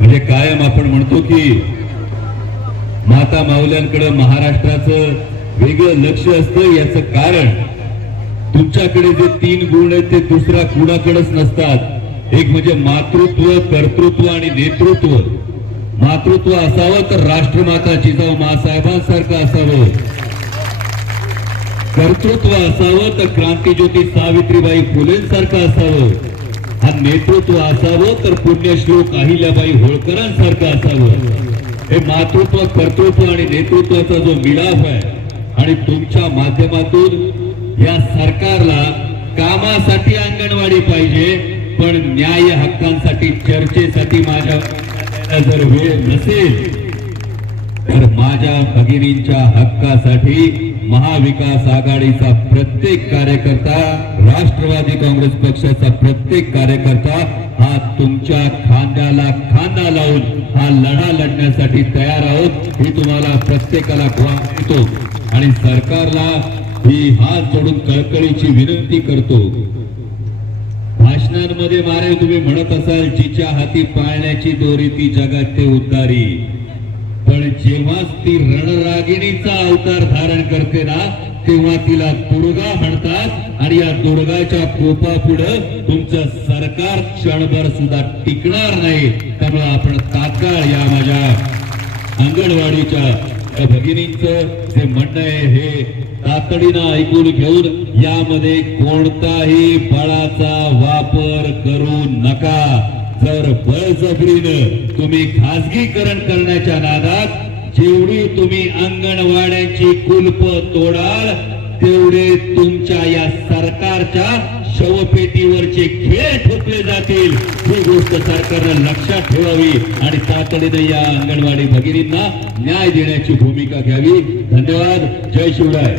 म्हणजे कायम आपण म्हणतो की माता माऊल्यांकडे महाराष्ट्राचं वेगळं लक्ष असतं याचं कारण तुमच्याकडे जे तीन गुण आहेत ते दुसऱ्या कुणाकडेच नसतात. एक म्हणजे मातृत्व कर्तृत्व आणि नेतृत्व. मातृत्व असावं तर राष्ट्रमाता जिजाऊ मासाहेबांसारखं असावं. कर्तृत्व असावं तर क्रांतीज्योती सावित्रीबाई फुलेंसारखं असावं. हा नेतृत्व असावं तर पुण्यश्लोक अहिल्याबाई होळकरांसारखं असावं. हे मातृत्व कर्तृत्व आणि नेतृत्वाचा जो मिलाफ आहे आणि तुमच्या माध्यमातून या सरकारला कामासाठी अंगणवाडी पाहिजे पण न्याय हक्कांसाठी चर्चेसाठी माझ्या जर वेळ नसेल तर माझ्या भगिनींच्या हक्कासाठी महाविकास आघाडीचा प्रत्येक कार्यकर्ता राष्ट्रवादी काँग्रेस पक्षाचा प्रत्येक कार्यकर्ता हा तुमच्या खांद्याला खांदा लावून हा लढा लढण्यासाठी तयार आहोत ही तुम्हाला प्रत्येकाला ग्वाह देतो. आणि सरकारला ही हात जोडून कळकळीची विनंती करतो. भाषणांमध्ये मारे तुम्ही म्हणत असाल जिच्या हाती पाळण्याची दोरी ती जगात ते उद्धारी जेव्हाच ती रणरागिणीचा अवतार धारण करते ना तेव्हा तिला दुर्गा म्हणतात आणि या दुर्गाच्या कोपा पुढं तुमचं सरकार क्षणभर सुद्धा टिकणार नाही. त्यामुळे आपण तात्काळ या माझ्या अंगणवाडीच्या या भगिनींचं जे म्हणणं आहे हे तातडीनं ऐकून घेऊन यामध्ये कोणताही बळाचा वापर करू नका. जर बळजबरीनं तुम्ही खासगीकरण करण्याच्या नादात जेवढी तुम्ही अंगणवाड्यांची कुलप तोडाल तेवढे तुमच्या या सरकारच्या शवपेटीवरचे खेळ ठोकले जातील. ही गोष्ट सरकारनं लक्षात ठेवावी आणि तातडीने या अंगणवाडी भगिनींना न्याय देण्याची भूमिका घ्यावी. धन्यवाद. जय शिवराय.